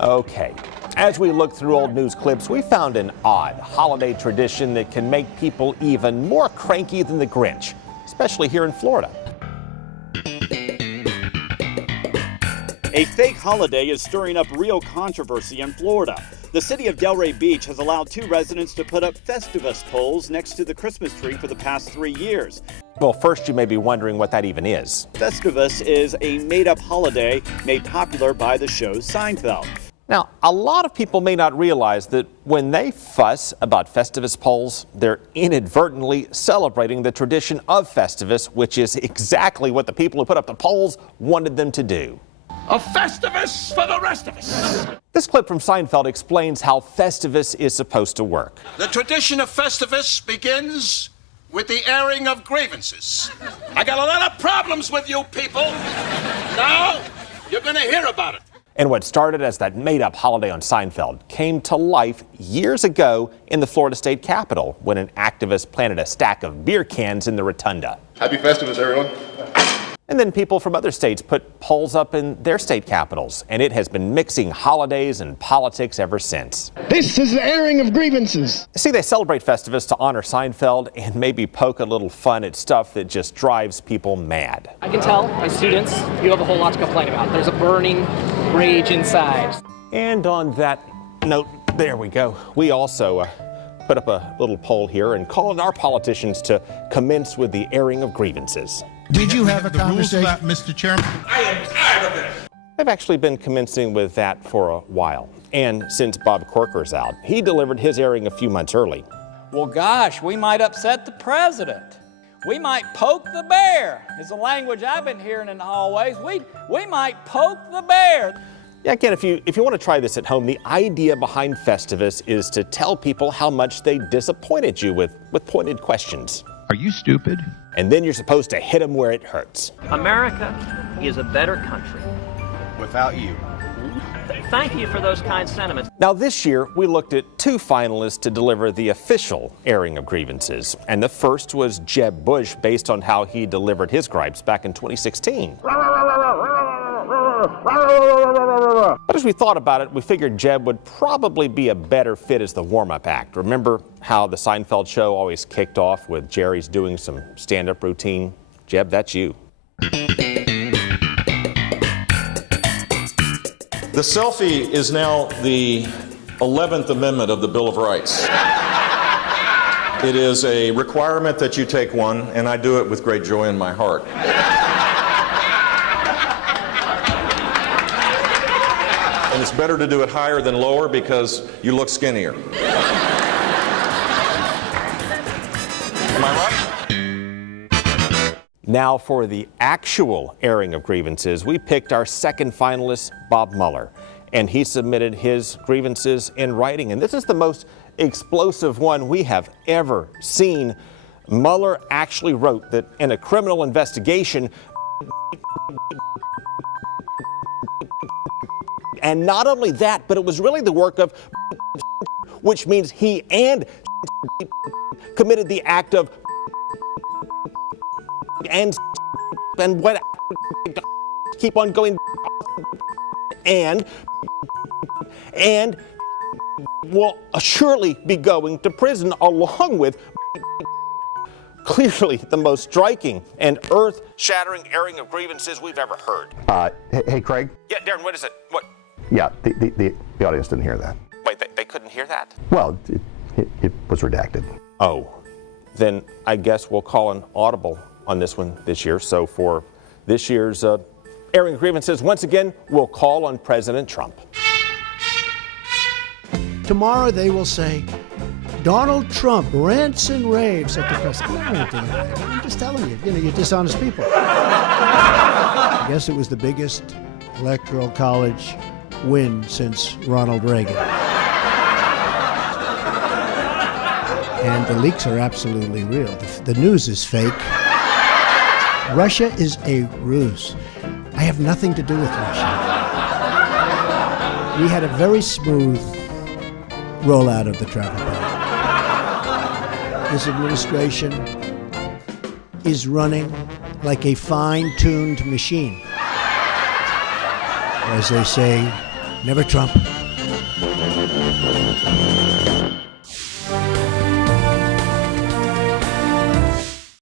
Okay, as we look through old news clips, we found an odd holiday tradition that can make people even more cranky than the Grinch, especially here in Florida. A fake holiday is stirring up real controversy in Florida. The city of Delray Beach has allowed 2 residents to put up Festivus poles next to the Christmas tree for the past 3 years. Well, first you may be wondering what that even is. Festivus is a made-up holiday made popular by the show Seinfeld. Now, a lot of people may not realize that when they fuss about Festivus poles, they're inadvertently celebrating the tradition of Festivus, which is exactly what the people who put up the poles wanted them to do. A Festivus for the rest of us. This clip from Seinfeld explains how Festivus is supposed to work. The tradition of Festivus begins with the airing of grievances. I got a lot of problems with you people. Now, you're going to hear about it. And what started as that made-up holiday on Seinfeld came to life years ago in the Florida state capitol when an activist planted a stack of beer cans in the rotunda. Happy Festivus, everyone. And then people from other states put poles up in their state capitals, and it has been mixing holidays and politics ever since. This is the airing of grievances. See, they celebrate Festivus to honor Seinfeld and maybe poke a little fun at stuff that just drives people mad. I can tell, as students, you have a whole lot to complain about. There's a burning rage inside. And on that note, there we go. We also put up a little poll here and call on our politicians to commence with the airing of grievances. Did you have a conversation? The rules about Mr. Chairman? I am tired of it. I've actually been commencing with that for a while. And since Bob Corker's out, he delivered his airing a few months early. Well, gosh, we might upset the president. We might poke the bear, is the language I've been hearing in the hallways. We might poke the bear. Yeah, again, if you want to try this at home, the idea behind Festivus is to tell people how much they disappointed you with pointed questions. Are you stupid? And then you're supposed to hit them where it hurts. America is a better country. Without you. Thank you for those kind sentiments. Now this year, we looked at 2 finalists to deliver the official airing of grievances. And the first was Jeb Bush, based on how he delivered his gripes back in 2016. But as we thought about it, we figured Jeb would probably be a better fit as the warm-up act. Remember how the Seinfeld show always kicked off with Jerry's doing some stand-up routine? Jeb, that's you. The selfie is now the 11th Amendment of the Bill of Rights. It is a requirement that you take one, and I do it with great joy in my heart. And it's better to do it higher than lower because you look skinnier. Am I right? Now for the actual airing of grievances, we picked our second finalist, Bob Mueller. And he submitted his grievances in writing. And this is the most explosive one we have ever seen. Mueller actually wrote that in a criminal investigation, and not only that, but it was really the work of, which means he and committed the act of, and what, keep on going, and will surely be going to prison along with clearly the most striking and earth-shattering airing of grievances we've ever heard. Hey, Craig? Yeah, Darren, what is it? What? Yeah, the audience didn't hear that. Wait, they couldn't hear that? Well, it was redacted. Oh, then I guess we'll call an audible on this one this year. So for this year's airing of grievances, once again, we'll call on President Trump. Tomorrow they will say, Donald Trump rants and raves at the press. I'm not ranting and raving. I'm just telling you, you're dishonest people. I guess it was the biggest electoral college win since Ronald Reagan. And the leaks are absolutely real. The news is fake. Russia is a ruse. I have nothing to do with Russia. We had a very smooth rollout of the travel ban. This administration is running like a fine-tuned machine. As they say, Never Trump.